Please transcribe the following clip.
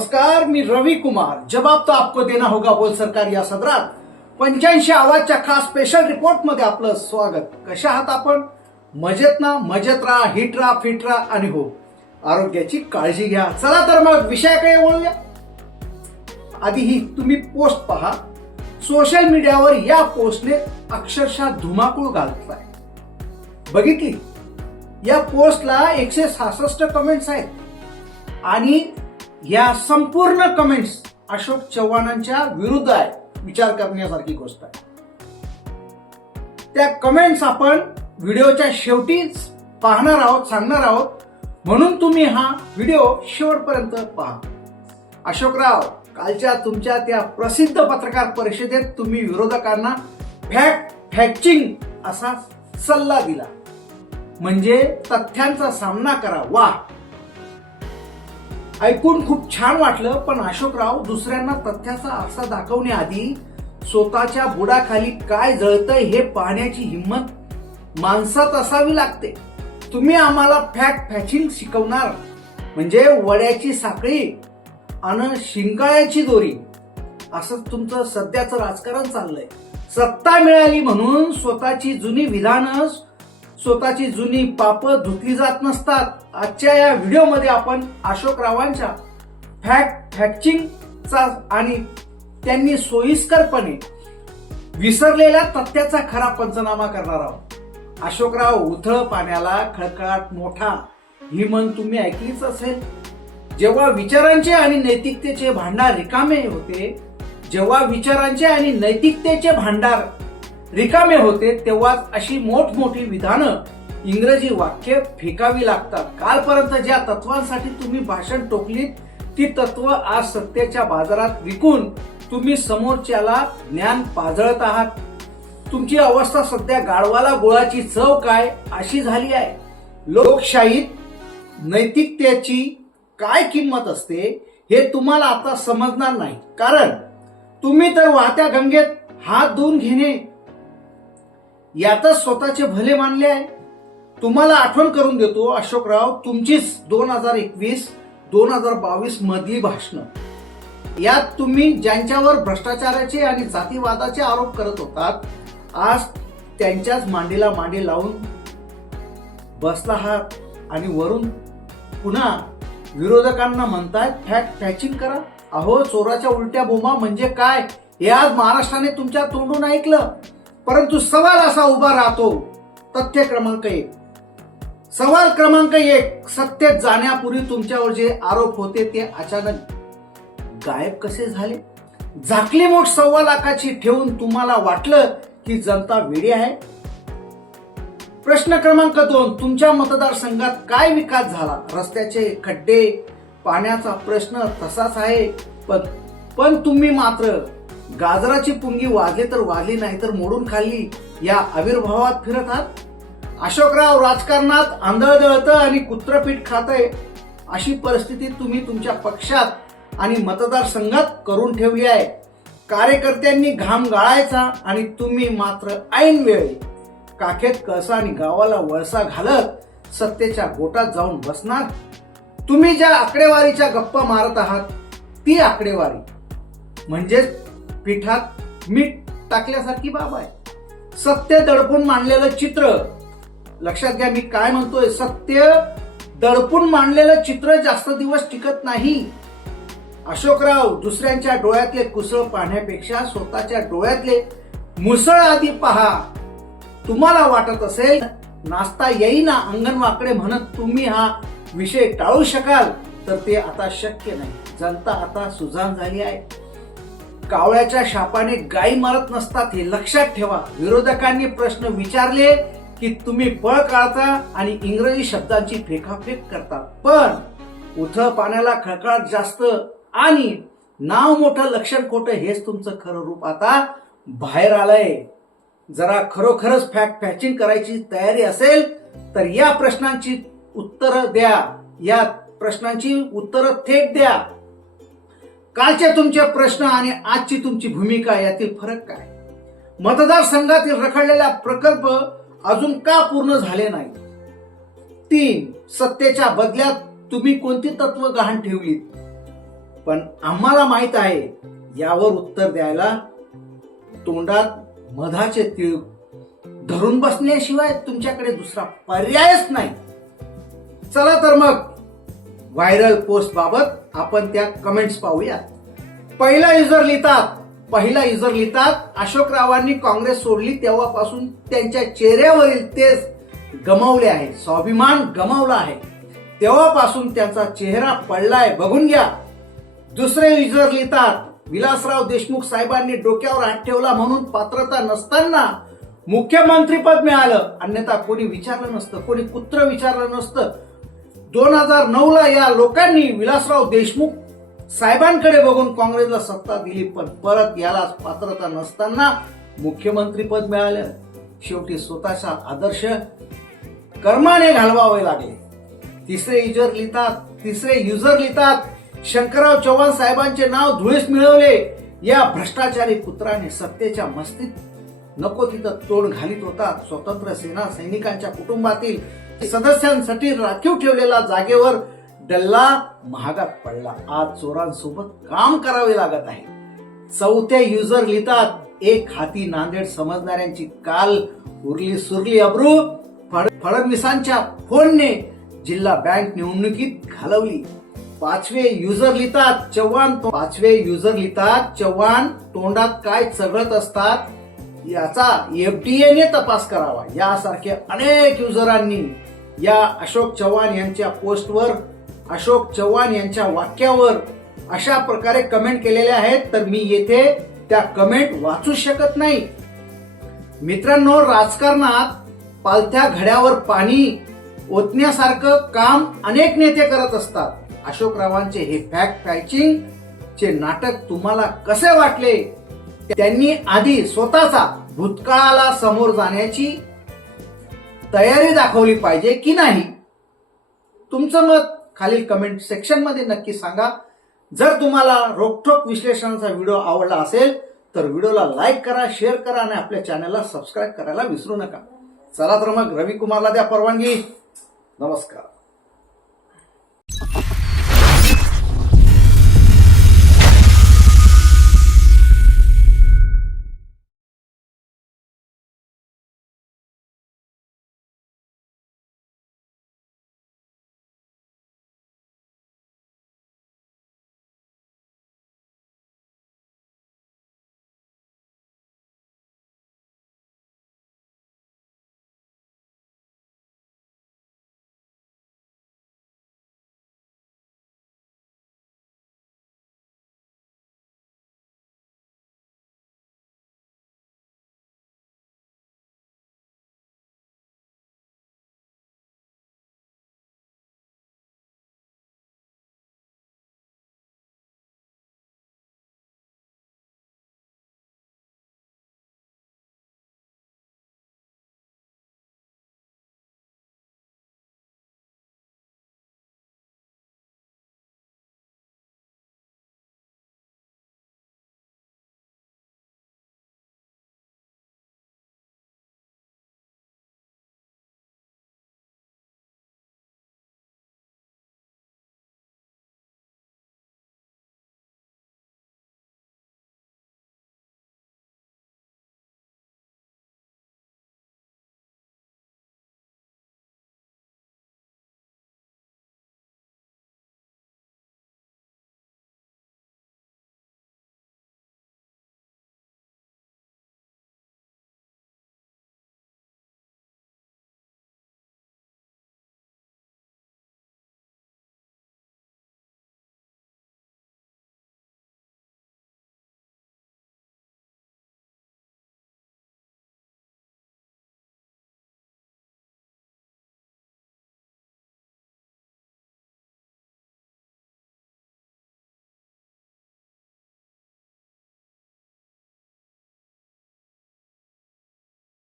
नमस्कार, मी रवि कुमार। जवाब तो आपको देना होगा बोल सरकार या सदरात 85 आवाजच्या खास स्पेशल रिपोर्ट मध्ये आपलं स्वागत। कशा आहात आपण? मजेत ना? मजेत राहा, हिट राहा, फिट राहा आणि हो आरोग्याची काळजी घ्या। चला तर मग विषयाकडे वळूया। आधी ही तुम्ही पोस्ट पहा। सोशल मीडियावर या पोस्टने अक्षरशः धुमाकूळ घातलाय। बघितली? या पोस्टला 166 कमेंट्स आहेत आणि या संपूर्ण कमेंट्स अशोक चव्हाणांच्या विरुद्ध आहे। विचार करण्यासारखी गोष्ट आहे। त्या कमेंट्स आपण व्हिडिओच्या शेवटी पाहणार आहोत, सांगणार आहोत, म्हणून तुम्ही हा व्हिडिओ शेवटपर्यंत पहा। अशोकराव, कालच्या तुमच्या त्या प्रसिद्ध पत्रकार परिषदेत तुम्ही विरोधकांना फॅक्चिंग असा सल्ला दिला, म्हणजे तथ्यांचा सामना करा। वाह, ऐकून खूप छान वाटलं। पण अशोकराव, दुसऱ्यांना तथ्याचा आरसा दाखवण्याआधी स्वतःच्या बुडाखाली काय जळतंय हे पाहण्याची हिंमत माणसात असावी लागते। तुम्ही आम्हाला फॅक्चिंग शिकवणार म्हणजे वड्याची साखळी आणि शिंकाळ्याची दोरी, असं तुमचं सध्याचं राजकारण चाललंय। सत्ता मिळाली म्हणून स्वतःची जुनी विधानं, स्वतःची जुनी पाप धुतली जात नसतात। आजच्या या व्हिडिओमध्ये आपण अशोकरावांच्या फॅक्चिंगचा आणि त्यांनी सोयीस्करपणे विसरलेल्या तथ्याचा खरा पंचनामा करणार आहोत। अशोकराव, उथळ पाण्याला खळखळाट मोठा ही म्हण तुम्ही ऐकलीच असेल। जेव्हा विचारांचे आणि नैतिकतेचे भांडार रिकामे होते, जेव्हा विचारांचे आणि नैतिकतेचे भांडार रिकामे होते, तेव्हाच अशी मोठमोठी विधानं, इंग्रजी वाक्य फेकावी लागतात। कालपर्यंत ज्या तत्वांसाठी तुम्ही भाषण टोकलीत, ती तत्व आज सत्तेच्या बाजारात विकून तुम्ही समोरच्याला ज्ञान पाजळत आहात। तुमची अवस्था सध्या गाढवाला गुळाची चव काय अशी झाली आहे। लोकशाहीत नैतिकतेची काय किंमत असते हे तुम्हाला आता समजणार नाही, कारण तुम्ही तर वाहत्या गंगेत हात धुवून घेणे यातच स्वतःचे भले मानले आहे। तुम्हाला आठवण करून देतो अशोकराव, तुमचीच 2021-2022 मधली भाषणं, यात तुम्ही ज्यांच्यावर भ्रष्टाचाराचे आणि जातीवादाचे आरोप करत होतात, आज त्यांच्याच मांडीला मांडी लावून बसला आहात आणि वरून पुन्हा विरोधकांना म्हणतायत फॅक्चिंग करा। अहो, चोराच्या उलट्या बोंबा म्हणजे काय हे आज महाराष्ट्राने तुमच्या तोंडून ऐकलं। परंतु सवाल असा उभा राहतो, तथ्य क्रमांक 1, सवाल क्रमांक 1, सत्तेत जाण्यापूर्वी तुमच्यावर जे आरोप होते ते अचानक गायब कसे झाले? झाकली मूठ 1.25 लाखाची ठेवून तुम्हाला वाटलं की जनता वेडी आहे? प्रश्न क्रमांक 2, तुमच्या मतदारसंघात काय विकास झाला? रस्त्याचे खड्डे, पाण्याचा प्रश्न तसाच आहे, पण तुम्ही मात्र गाजराची पुंगी वाजली तर वाजली, नाही तर मोडून खाल्ली या आविर्भावात फिरत आहात। अशोकराव, राजकारणात आंधळ दळतं आणि कुत्रपीठ खातंय अशी परिस्थिती तुम्ही तुमच्या पक्षात आणि मतदारसंघात करून ठेवली आहे। कार्यकर्त्यांनी घाम गाळायचा आणि तुम्ही मात्र ऐन वेळी काखेत कळसा आणि गावाला वळसा घालत सत्तेच्या गोटात जाऊन बसणार। तुम्ही ज्या आकडेवारीच्या गप्पा मारत आहात, ती आकडेवारी म्हणजेच पिठात मीठ टाकल्यासारखी बाब आहे। सत्य दडपून मांडलेलं चित्र, लक्षात घ्या मी काय म्हणतोय, सत्य दडपून मांडलेलं चित्र जास्त दिवस टिकत नाही। अशोकराव, दुसऱ्यांच्या डोळ्यातले कुसळ पाहण्यापेक्षा स्वतःच्या डोळ्यातले मुसळ आधी पहा। तुम्हाला वाटत असेल नाचता येईना अंगण वाकडे म्हणत तुम्ही हा विषय टाळू शकाल, तर ते आता शक्य नाही। जनता आता सुजाण झाली आहे। कावळ्याच्या शापाने गायी मरत नसतात हे लक्षात ठेवा। विरोधकांनी प्रश्न विचारले की तुम्ही पळ काढता आणि इंग्रजी शब्दांची फेकाफेक करता, पण उथळ पाण्याला खळखळाट जास्त आणि नाव मोठं लक्षण खोटं हेच तुमचं खरं रूप आता बाहेर आलंय। जरा खरोखरच फॅक्चिंग करायची तयारी असेल तर या प्रश्नांची उत्तरं द्या, या प्रश्नांची उत्तरं थेट द्या। कालचे तुमचे प्रश्न आणि आजची तुमची भूमिका यातील फरक काय? मतदारसंघातील रखडलेला प्रकल्प अजून का पूर्ण झाले नाही? 3, सत्तेच्या बदल्यात तुम्ही कोणती तत्व गहाण ठेवलीत? पण आम्हाला माहित आहे यावर उत्तर द्यायला तोंडात मधाचे तीळ धरून बसण्याशिवाय तुमच्याकडे दुसरा पर्यायच नाही. चला तर मग व्हायरल पोस्ट बाबत आपण त्या कमेंट्स पाहूया. पहिला युजर लिहितात अशोकरावांनी काँग्रेस सोडली तेव्हापासून त्यांच्या चेहऱ्यावरील तेज गमावले आहे, स्वाभिमान गमावला आहे, तेव्हापासून त्यांचा चेहरा पडलाय, बघून घ्या. दुसरे युजर लिहितात विलासराव देशमुख साहेबांनी डोक्यावर हात ठेवला म्हणून पात्रता नसताना मुख्यमंत्रीपद मिळालं, अन्यथा कोणी विचारलं नसतं, कोणी कुत्र विचारलं नसतं. 2009ला या लोकांनी विलासराव देशमुख साहेबांकडे बघून काँग्रेसला सत्ता दिली, पण परत याला पात्रता नसताना मुख्यमंत्रीपद मिळालं. शेवटी स्वतःचा आदर्श कर्माने घालवावे लागले. तिसरे युजर लिहितात शंकरराव चव्हाण साहेबांचे नाव धुळीस मिळवले. या भ्रष्टाचारी कुत्राने सत्तेच्या मस्तीत नको तिथं तोंड घालीत होता. स्वतंत्र सेना सैनिकांच्या कुटुंबातील सदस्यांसाठी राखीव ठेवलेला जागेवर डल्ला महागात पडला. आज चोरांसोबत काम करावे लागत आहे. चौथे युजर लिहितात एक हाती नांदेड समजणाऱ्यांची काल उरली सुरली अब्रू फडणवीसांच्या फोनने जिल्हा बँक निवडणुकीत घालवली. पाचवे युजर लिहितात चव्हाण तोंडात काय चघळत असतात याचा FDA ने तपास करावा. यासारखे अनेक युजरांनी या अशोक चव्हाण यांच्या पोस्टवर, अशोक चव्हाण यांच्या वाक्यावर अशा प्रकारे कमेंट केलेल्या आहेत, तर मी येथे त्या कमेंट वाचू शकत नाही. मित्रांनो, राजकारणात पालथ्या घड्यावर पाणी ओतण्यासारखं काम अनेक नेते करत असतात. अशोकरावांचे हे फॅक्ट फॅचिंग चे नाटक तुम्हाला कसे वाटले? त्यांनी आधी स्वतःचा भूतकाळाला समोर जाण्याची तयारी दाखवली पाहिजे की नाही? तुमचं मत खालील कमेंट सेक्शन मध्ये नक्की सांगा. जर तुम्हाला रोखठोक विश्लेषणाचा व्हिडिओ आवडला असेल तर व्हिडिओला लाईक करा, शेअर करा आणि आपल्या चॅनलला सबस्क्राईब करायला विसरू नका. चला तर मग रवी कुमारला द्या परवानगी. नमस्कार.